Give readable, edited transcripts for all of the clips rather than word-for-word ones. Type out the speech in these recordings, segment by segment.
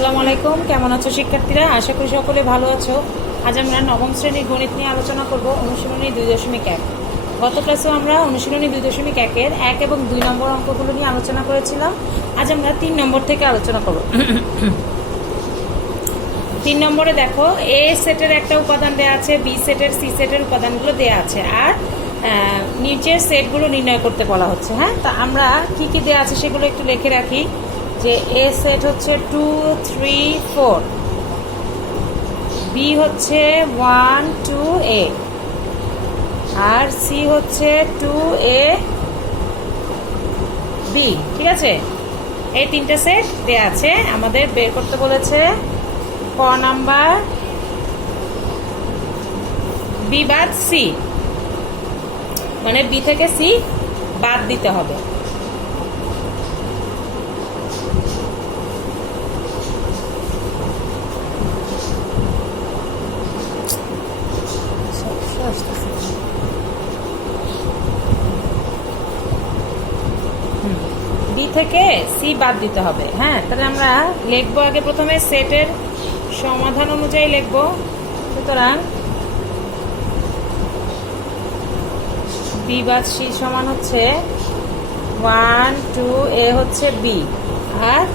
আসসালামু আলাইকুম, কেমন আছো শিক্ষার্থীরা? আশা করি সকলে ভালো আছো। আজ আমরা নবম শ্রেণীর গণিত নিয়ে আলোচনা করব, অনুশীলনী 2.1। গত ক্লাসেও আমরা অনুশীলনী 2.1-এর 1 এবং 2 নম্বর অঙ্কগুলো নিয়ে আলোচনা করেছিলাম। আজ আমরা 3 নম্বর থেকে আলোচনা করব। 3 নম্বরে দেখো, এ সেটের একটা উপাদান দেওয়া আছে, বি সেটের, সি সেটের উপাদানগুলো দেওয়া আছে, আর নিচের সেটগুলো নির্ণয় করতে বলা হচ্ছে। হ্যাঁ, তা আমরা কি কি দেওয়া আছে সেগুলো একটু লিখে রাখি। যে এ সেট হচ্ছে 2, 3, 4, বি হচ্ছে 1, 2, a, আর সি হচ্ছে 2, a, b। ঠিক আছে, এই তিনটা সেট দেয়া আছে। আমাদের বের করতে বলেছে ক নাম্বার বি বাদ সি, মানে বি থেকে সি বাদ দিতে হবে। বি থেকে সি বাদ দিতে হবে। হ্যাঁ, তাহলে আমরা লিখবো আগে প্রথমে সেটের সমাধান অনুযায়ী লিখবো। সুতরাং বি বাদ সি সমান হচ্ছে 1, 2, এ হচ্ছে বি, আর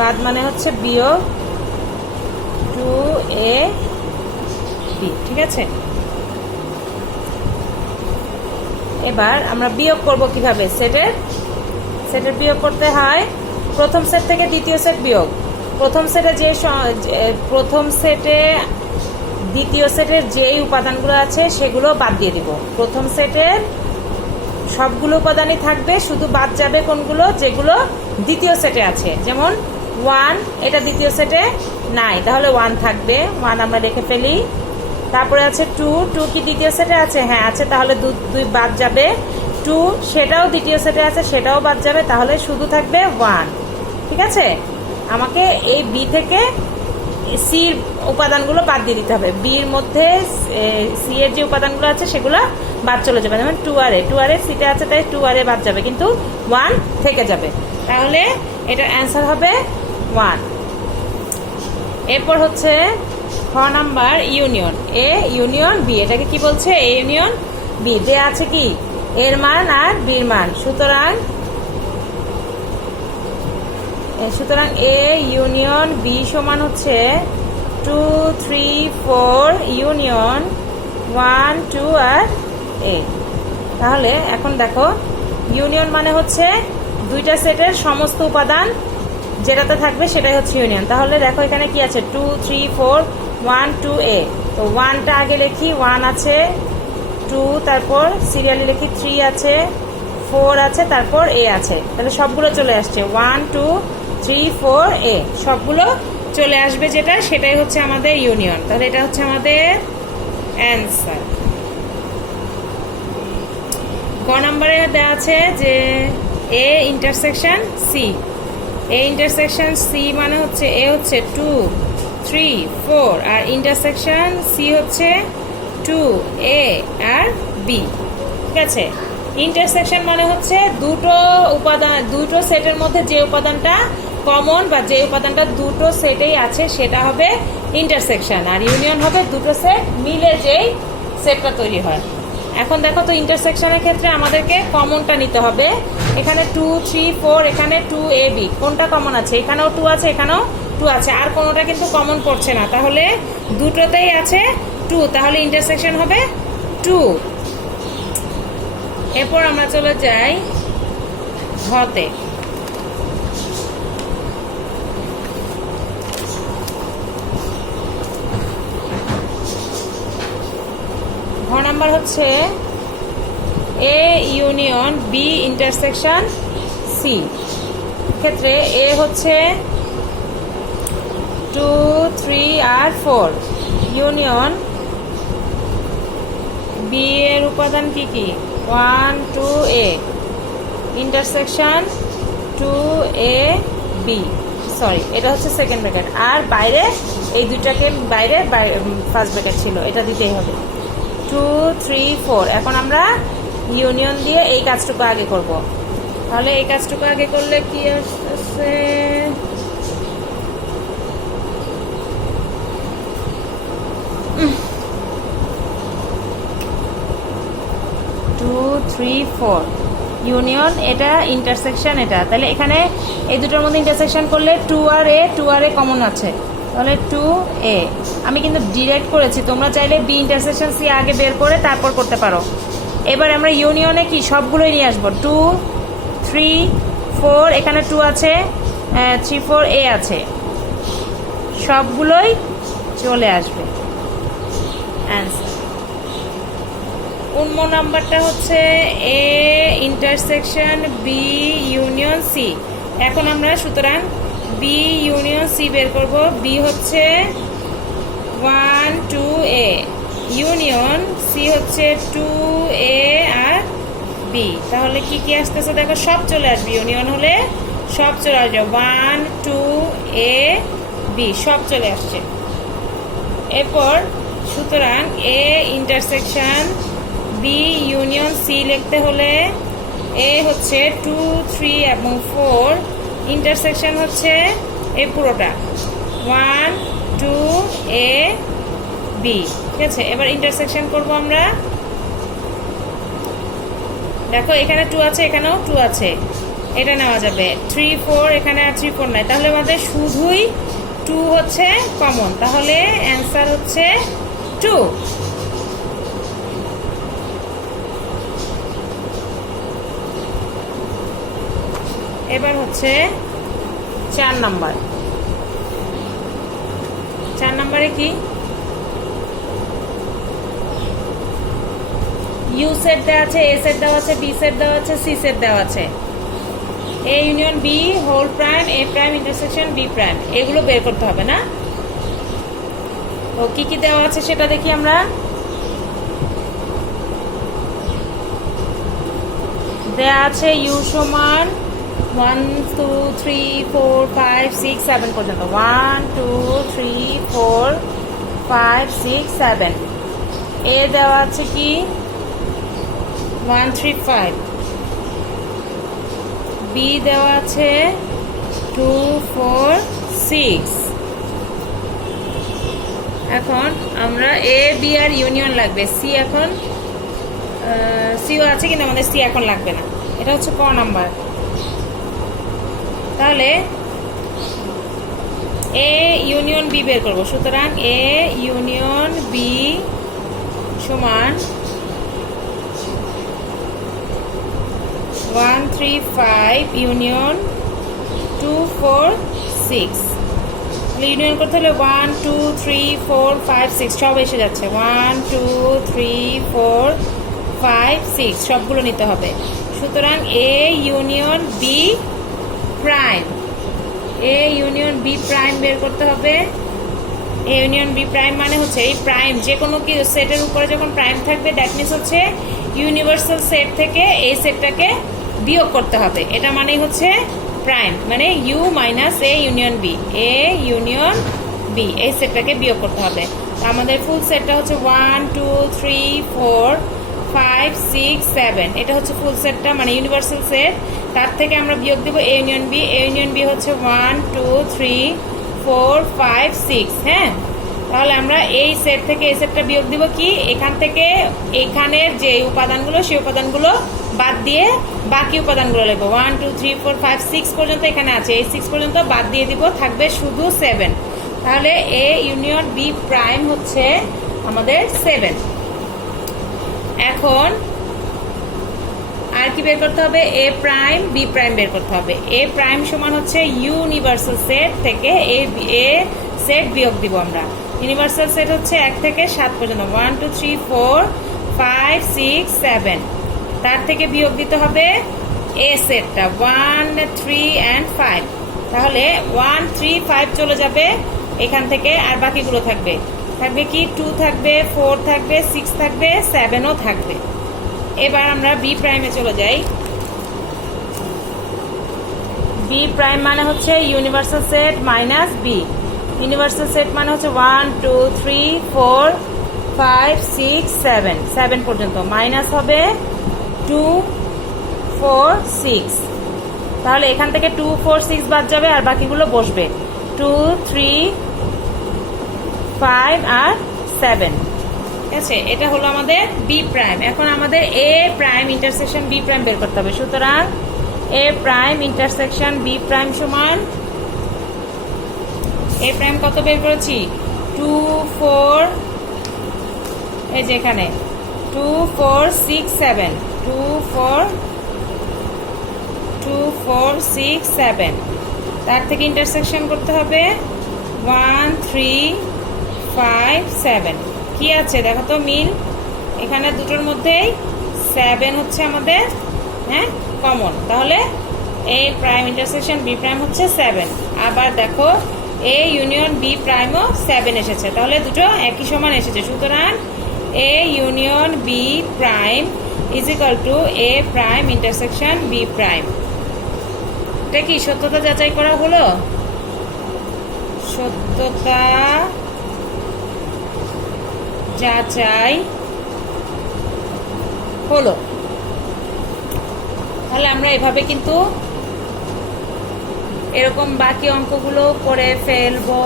বাদ মানে হচ্ছে বিয়োগ 2, a, b। ঠিক আছে, এবার আমরা বিয়োগ করব কিভাবে? সেটের বিয়োগ করতে হয় প্রথম সেট থেকে দ্বিতীয় সেট বিয়োগ। প্রথম সেটে দ্বিতীয় সেটের যেই উপাদানগুলো আছে সেগুলো বাদ দিয়ে দিব। প্রথম সেটের সবগুলো উপাদানই থাকবে, শুধু বাদ যাবে কোনগুলো? যেগুলো দ্বিতীয় সেটে আছে। যেমন 1, এটা দ্বিতীয় সেটে নাই, তাহলে 1 থাকবে, 1 আমরা রেখে ফেলি। তারপরে আছে 2 কি দ্বিতীয় সেটে আছে? হ্যাঁ আছে, তাহলে 2 বাদ যাবে। 2 সেটাও দ্বিতীয় সেটে আছে, সেটাও বাদ যাবে, তাহলে শুধু থাকবে 1। ঠিক আছে, আমাকে এই বি থেকে সির উপাদানগুলো বাদ দিয়ে দিতে হবে। বির মধ্যে সি এর যে উপাদানগুলো আছে সেগুলো বাদ চলে যাবে। যেমন 2 আর এ সিতে আছে, তাই 2 আর এ বাদ যাবে, কিন্তু 1 থেকে যাবে। তাহলে এটার অ্যান্সার হবে 1। এরপর হচ্ছে খ number union, A union B. এটাকে কি বলছে? A union B. দেয়া আছে কি? এর মান আর বির মান। সুতরাং এ ইউনিয়ন বি সমান হচ্ছে 2, 3, 4 ইউনিয়ন 1, 2 আর এ। তাহলে এখন দেখো, ইউনিয়ন মানে হচ্ছে দুইটা সেটের সমস্ত উপাদান যেটাতে থাকবে সেটাই হচ্ছে ইউনিয়ন। তাহলে দেখো এখানে কি আছে? 2, 3, 4, 1, 2, a। তো 1টা আগে লিখি, 1 আছে, 2 তারপর সিরিয়ালি লিখি, 3 আছে, 4 আছে, তারপর a আছে। তাহলে সবগুলো চলে আসছে, 1, 2, 3, 4, a সবগুলো চলে আসবে, যেটা সেটাই হচ্ছে আমাদের ইউনিয়ন। তাহলে এটা হচ্ছে আমাদের অ্যান্সার। গ নাম্বারে দেওয়া আছে যে A intersection C. A intersection C মানে হচ্ছে এ হচ্ছে 2, 3, 4, আর ইন্টারসেকশন সি হচ্ছে 2, a আর b। ঠিক আছে, ইন্টারসেকশন মানে হচ্ছে দুটো সেটের মধ্যে যে উপাদানটা কমন বা যে উপাদানটা দুটো সেটেই আছে সেটা হবে ইন্টারসেকশন, আর ইউনিয়ন হবে দুটো সেট মিলে যেই সেটটা তৈরি হয়। এখন দেখো তো, ইন্টারসেকশনের ক্ষেত্রে আমাদেরকে কমনটা নিতে হবে। এখানে 2, 3, 4, এখানে 2, a, b কোনটা কমন আছে? এখানেও 2 আছে, এখানেও 2 আছে, আর কোনোটা কিন্তু কমন পড়ছে না। তাহলে দুটোতেই আছে 2, তাহলে ইন্টারসেকশন হবে 2। এরপর আমরা চলে যাই ঘতে। ঘ নাম্বার হচ্ছে A union B intersection C. ক্ষেত্রে এ হচ্ছে 2, 3 আর 4 ইউনিয়ন বি এর উপাদান কি কি? 1, 2, a intersection 2, a, b। Sorry, এটা হচ্ছে সেকেন্ড ব্র্যাকেট, আর বাইরে এই দুইটাকে বাইরে ফার্স্ট ব্র্যাকেট ছিল, এটা দিতেই হবে। 2, 3, 4। এখন আমরা ইউনিয়ন দিয়ে এই কাজটুকু আগে করব। তাহলে এই কাজটুকু আগে করলে কি আছে? 3 4 ইউনিয়ন, এটা ইন্টারসেকশন এটা। তাহলে এখানে এই দুটোর মধ্যে ইন্টারসেকশন করলে 2 আর এ কমন আছে, তাহলে 2a। আমি কিন্তু ডিরেক্ট করেছি, তোমরা চাইলে বি ইন্টারসেকশন সি আগে বের করে তারপর করতে পারো। এবার আমরা ইউনিয়নে কি সবগুলোই নিয়ে আসবো, 2 3 4, এখানে 2 আছে, 3 4 এ আছে, সবগুলোই চলে আসবে অ্যান্সার। 19 নাম্বারটা হচ্ছে A intersection B union C. এখন আমরা সুতরাং বি ইউনিয়ন সি বের করব। বি হচ্ছে 1 2 এ, ইউনিয়ন সি হচ্ছে 2 এ আর বি। তাহলে কি কি আসতেছে দেখো, সব চলে আসবে, ইউনিয়ন হলে সব চলে আসবে, 1 2 এ বি সব চলে আসছে। এরপর সুতরাং A intersection B union C লিখতে হলে এ হচ্ছে 2 3 এবং 4, ইন্টারসেকশন হচ্ছে এই পুরোটা 1 2 এ বি, ঠিক আছে। এবার ইন্টারসেকশন করব আমরা, দেখো এখানে 2 আছে, এখানেও 2 আছে, এটা নেওয়া যাবে। 3 4, এখানে আর 3 4 নাই, তাহলে আমাদের শুধুই 2 হচ্ছে কমন, তাহলে অ্যান্সার হচ্ছে 2। এবার হচ্ছে 4 নাম্বার। 4 নাম্বারে কি, ইউ সেট দেওয়া আছে, এ সেট দেওয়া আছে, বি সেট দেওয়া আছে, সি সেট দেওয়া আছে। A union B whole prime, A prime intersection B prime, এগুলো বের করতে হবে না। তো কি কি দেওয়া আছে সেটা দেখি আমরা। দেওয়া আছে ইউ সমান 1 2 3 4 5 6 7 পর্যন্ত, 1 2 3 4 5 6 7। এ দেওয়া আছে কি 1 3 5, বি দেওয়া আছে 2 4 6। এখন আমরা এ বি আর ইউনিয়ন লাগবে, সি এখন সিও আছে কিন্তু আমাদের সি এখন লাগবে না, এটা হচ্ছে ক নাম্বার। তাহলে এ ইউনিয়ন বি বের করবো, সুতরাং এ ইউনিয়ন বি সমান 1 3 5 ইউনিয়ন 2 4 6। ইউনিয়ন করতে হলে 1 2 3 4 5 6 সব এসে যাচ্ছে, 1 2 3 4 5 6 সবগুলো নিতে হবে। সুতরাং A union B prime, A union B prime বের করতে হবে। এ ইউনিয়ন বি প্রাইম মানে হচ্ছে এই প্রাইম যে কোনো কি সেটের উপরে যখন প্রাইম থাকবে দ্যাট মিনস হচ্ছে ইউনিভার্সাল সেট থেকে এই সেটটাকে বিয়োগ করতে হবে, এটা মানেই হচ্ছে প্রাইম, মানে U minus A union B, A union B এই সেটটাকে বিয়োগ করতে হবে। তো আমাদের ফুল সেটটা হচ্ছে 1 2 3 4 5 6 7, এটা হচ্ছে ফুল সেটটা মানে ইউনিভার্সাল সেট। তার থেকে আমরা বিয়োগ দেবো A union B, A union B হচ্ছে 1 2 3 4 5 6। হ্যাঁ, তাহলে আমরা এই সেট থেকে এই সেটটা বিয়োগ দিব কি, এখান থেকে এখানের যে উপাদানগুলো সেই উপাদানগুলো বাদ দিয়ে বাকি উপাদানগুলো লিখবো। 1 2 3 4 5 6 পর্যন্ত এখানে আছে, এই 6 পর্যন্ত বাদ দিয়ে দিব, থাকবে শুধু 7। তাহলে এ ইউনিয়ন বি প্রাইম হচ্ছে আমাদের 7। এখন আর কি বের করতে হবে, এ প্রাইম বি প্রাইম বের করতে হবে। এ প্রাইম সমান হচ্ছে ইউনিভার্সাল সেট থেকে এ সেট বিয়োগ দিব আমরা। ইউনিভার্সাল সেট হচ্ছে 1 থেকে 7 পর্যন্ত, 1 2 3 4 5 6 7। তার থেকে বিয়োগ দিতে হবে এ সেটটা 1 3 and 5। তাহলে 1 3 5 চলে যাবে এখান থেকে, আর বাকিগুলো থাকবে কি 2 থাকবে, 4 থাকবে, 6 থাকবে, 7ও থাকবে। এবার আমরা বি প্রাইমে চলে যাই। বি প্রাইম মানে হচ্ছে universal set minus B. Universal set মানে হচ্ছে 1 2 3 4 5 6 7, 7 পর্যন্ত, মাইনাস হবে 2 4 6। তাহলে এখান থেকে 2 4 6 বাদ যাবে আর বাকিগুলো বসবে, 2 3 5 আর 7। আছে, এটা হলো আমাদের বি প্রাইম। এখন আমাদের A prime intersection B prime বের করতে হবে। সুতরাং A prime intersection B prime সমান, এ প্রাইম কত বের করেছি 2 4, এই যে এখানে 2 4 6 7, 2 4 6 7, তার থেকে ইন্টারসেকশন করতে হবে 1 3 5 7। কি আছে দেখো তো মিল, এখানে দুটোর মধ্যেই 7 হচ্ছে আমাদের হ্যাঁ কমন, তাহলে এ প্রাইম ইন্টারসেকশন বি প্রাইম হচ্ছে 7। আবার দেখো এ ইউনিয়ন বি প্রাইমও 7 এসেছে, তাহলে দুটো একই সমান এসেছে। সুতরাং A union B prime is equal to A prime intersection B prime. এটা কি সত্যতা যাচাই করা হলো? সত্যতা যাচাই হলো। তাহলে আমরা এভাবে কিন্তু এরকম বাকি অঙ্কগুলো করে ফেলবো।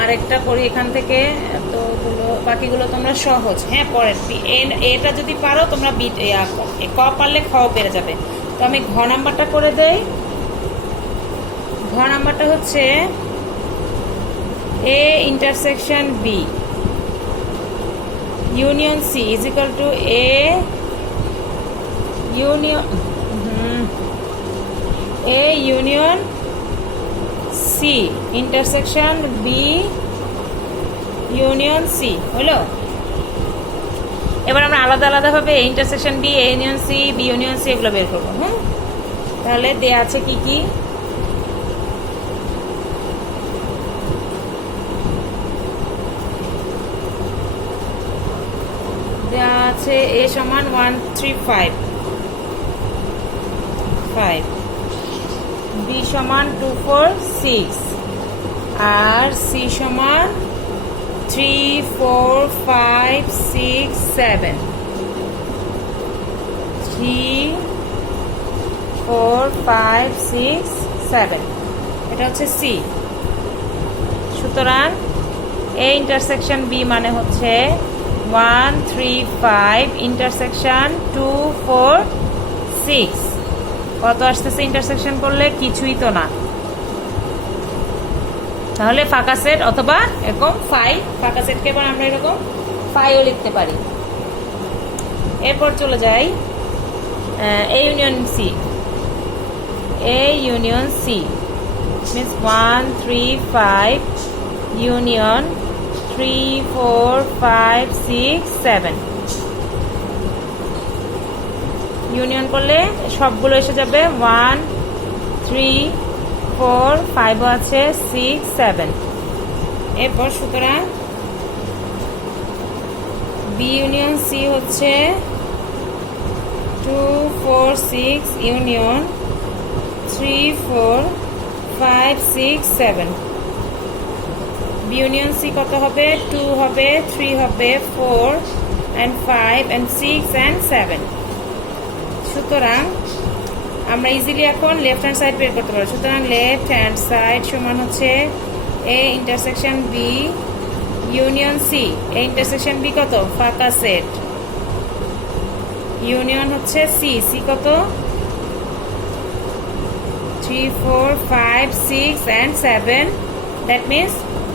আরেকটা করি এখান থেকে, এতগুলো বাকিগুলো তোমরা সহজ। হ্যাঁ পরের এটা যদি পারো তোমরা ক পারলে খ পেরে যাবে। তো আমি ঘ নাম্বারটা করে দেই। ঘ নাম্বারটা হচ্ছে A intersection B union C is equal to A union C intersection B union C হলো। এবার আমরা আলাদা আলাদা ভাবে intersection B, A union C, B union C এগুলো বের করবো। হ্যাঁ তাহলে দেয়া আছে কি কি, দেয়া আছে এ সমান 1 3 5, বি সমান 2 4 6, আর সি সমান 3 4 5 6 7, 3 4 5 6 7, এটা হচ্ছে সি। সুতরাং এ ইন্টারসেকশন বি মানে হচ্ছে 1 3 5 ইন্টারসেকশন 2 4 6। কত আসতেছে ইন্টারসেকশন করলে? কিছুই তো না। তাহলে ফাঁকা সেট অথবা এরকম ফাই, ফাঁকা সেটকে এবার আমরা এরকম ফাইও লিখতে পারি। এরপর চলে যাই A union C. A union C means 1 3 5 union 3 4 5 6 7। Union করলে সবগুলো এসে যাবে 1 3 4 5 আছে 6 7। এরপর সুতরাং বি ইউনিয়ন সি হচ্ছে 2 4 6 ইউনিয়ন 3 4 5 6 7। বি ইউনিয়ন সি কত হবে? 2 হবে, 3 হবে, 4 and 5 and 6 and 7। সুতরাং আমরা ইজিলি এখন লেফট হ্যান্ড সাইড বের করতে পারবো। সুতরাং লেফট হ্যান্ড সাইড সমান হচ্ছে A intersection B union C. A intersection B কত? ফাঁকা সেট। ইউনিয়ন হচ্ছে সি, সি কত? 3 4 5 6 and 7। দ্যাট মিনস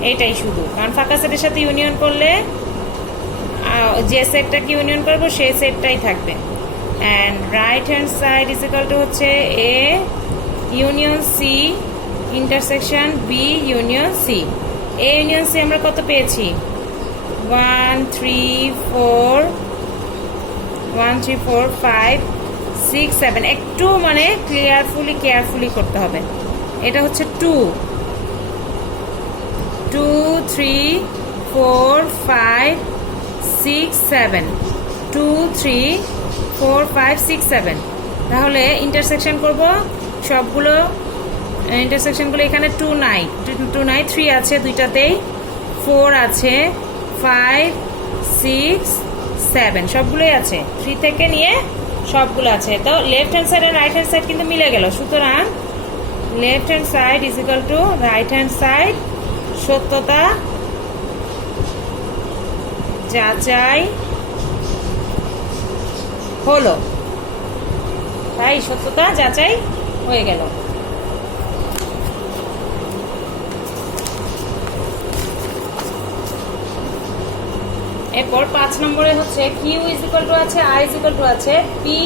এইটাই শুধু, কারণ ফাঁকা সেটের সাথে ইউনিয়ন করলে যে সেটটাকে ইউনিয়ন করবো সেই সেটটাই থাকবে। and right hand side is equal to হচ্ছে A union C intersection B union C। A union C আমরা কত পেয়েছি? 1 3 4 5 6 7। একটু মানে কেয়ারফুলি করতে হবে। এটা হচ্ছে 2 3 4 5 6 7, 2 3 4 5 6 7। তাহলে ইন্টারসেকশন করব সবগুলো, ইন্টারসেকশনগুলো এখানে 2 নাই, 3 আছে দুইটাতেই, 4 আছে, 5 6 7 সবগুলোই আছে, 3 থেকে নিয়ে সবগুলো আছে। তো লেফট হ্যান্ড সাইড আর রাইট হ্যান্ড সাইড কিন্তু মিলে গেল। সুতরাং left hand side is equal two right hand side. সত্যতা যাচাই হলো, তাই সত্যতা যাচাই হয়ে গেল। এরপর 5 নম্বরে হচ্ছে কিউ ইজ ইকুয়াল টু আছে, আর ইজ ইকুয়াল টু আছে, P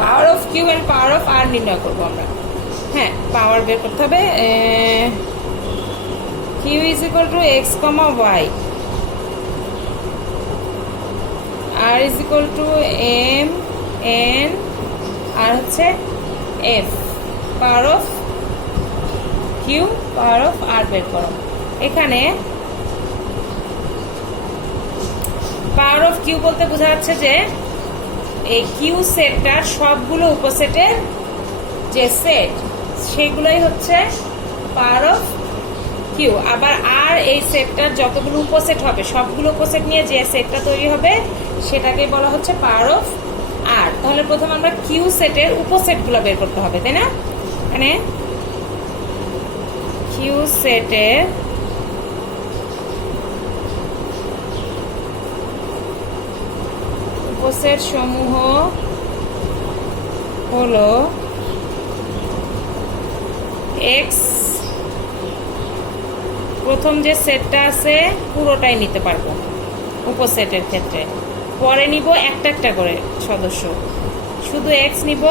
power of Q and power of R নির্ণয় করবো আমরা। হ্যাঁ, পাওয়ার বের করতে হবে। Q is equal to X comma Y, R is equal to M N, আর হচ্ছে F power of Q power of R বের করো। এখানে পাওয়ার অফ কিউ বলতে বোঝা যাচ্ছে যে এই কিউ সেটটার সবগুলো উপসেটের যে সেট সেগুলোই হচ্ছে পাওয়ার অফ কিউ। আবার আর এই সেটটার যতগুলো উপসেট হবে সবগুলো উপসেট নিয়ে যে সেটটা তৈরি হবে সেটাকে বলা হচ্ছে পাওয়ার অফ আর। তাহলে প্রথম আমরা কিউ সেটের উপসেটগুলো বের করতে হবে, তাই না? মানে কিউ সেটের উপসেট সমূহ হলো এক্স। প্রথম যে সেটটা আছে পুরোটাই নিতে পারবো উপসেটের ক্ষেত্রে, পরে নিব একটা একটা করে সদস্য, শুধু এক্স নিব,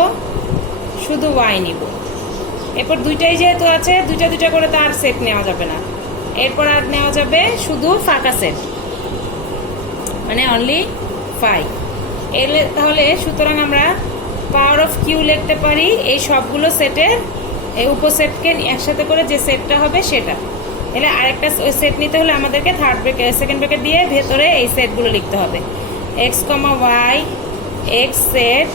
শুধু ওয়াই নিব। এরপর দুইটাই যেহেতু আছে দুইটা দুইটা করে তো আর সেট নেওয়া যাবে না, এরপর আর নেওয়া যাবে শুধু ফাঁকা সেট, মানে অনলি 5। তাহলে সুতরাং আমরা পাওয়ার অফ কিউ লিখতে পারি এই সবগুলো সেটের এই উপসেটকে একসাথে করে যে সেটটা হবে সেটা। তাহলে আরেকটা সেট নিতে হলে আমাদেরকে সেকেন্ড ব্র্যাকেট দিয়ে ভেতরে এই সেটগুলো লিখতে হবে। X comma Y, X set,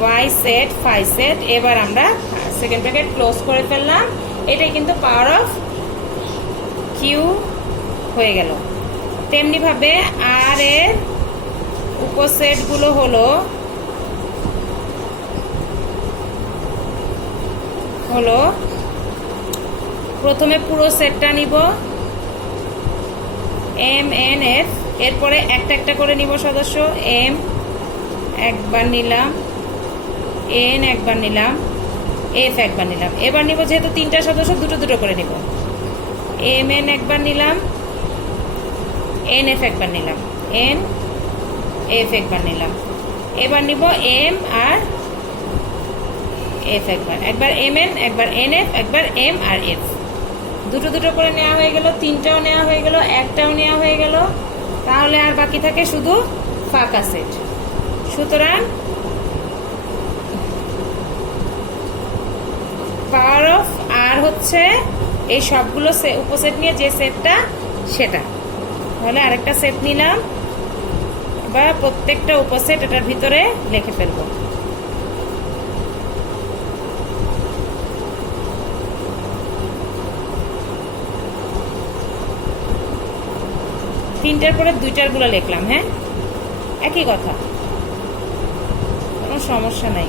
Y set, 5 set. এবার আমরা সেকেন্ড ব্র্যাকেট ক্লোজ করে ফেললাম। এটাই কিন্তু পাওয়ার অফ কিউ হয়ে গেল। তেমনি ভাবে আর এর উপসেটগুলো হলো প্রথমে পুরো সেটটা নিব এম এন এফ, এরপরে একটা একটা করে নিব সদস্য। এম একবার নিলাম, এন একবার নিলাম, এফ একবার নিলাম। এবার নিব যেহেতু তিনটা সদস্য দুটো দুটো করে নিব। এম এন একবার নিলাম, এন এফ একবার নিলাম, এন এফ একবার নিলাম। এবার নিব এম আর এফ একবার এম এন, একবার এন এফ, একবার এম আর এফ। দুটো দুটো করে নেওয়া হয়ে গেল, তিনটাও নেওয়া হয়ে গেল, একটাও নেওয়া হয়ে গেল। তাহলে আর বাকি থাকে শুধু ফাঁকা সেট। সুতরাং পাওয়ার অফ আর হচ্ছে এই সবগুলো উপসেট নিয়ে যে সেটটা সেটা। তাহলে আরেকটা সেট নিলাম, বা প্রত্যেকটা উপসেট এটার ভিতরে লিখে ফেলবো। তিনটার পরে দুইটার গুলো লিখলাম। হ্যাঁ, একই কথা, কোনো সমস্যা নাই,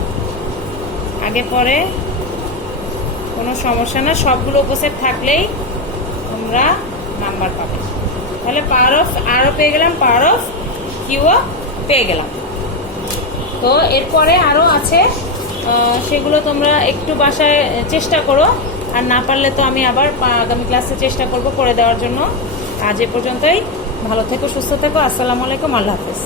আগে পরে কোনো সমস্যা না। সবগুলো উপসেট থাকলেই তোমরা নাম্বার পাবে। তাহলে পাওয়ার অফ আরও পেয়ে গেলাম, পাওয়ার অফ কিউও পেয়ে গেলাম। তো এরপরে আরও আছে, সেগুলো তোমরা একটু বাসায় চেষ্টা করো, আর না পারলে তো আমি আবার আগামী ক্লাসে চেষ্টা করব করে দেওয়ার জন্য। আজ এ পর্যন্তই। ভালো থেকো, সুস্থ থেকো। আসসালামু আলাইকুম, আল্লাহ হাফেজ।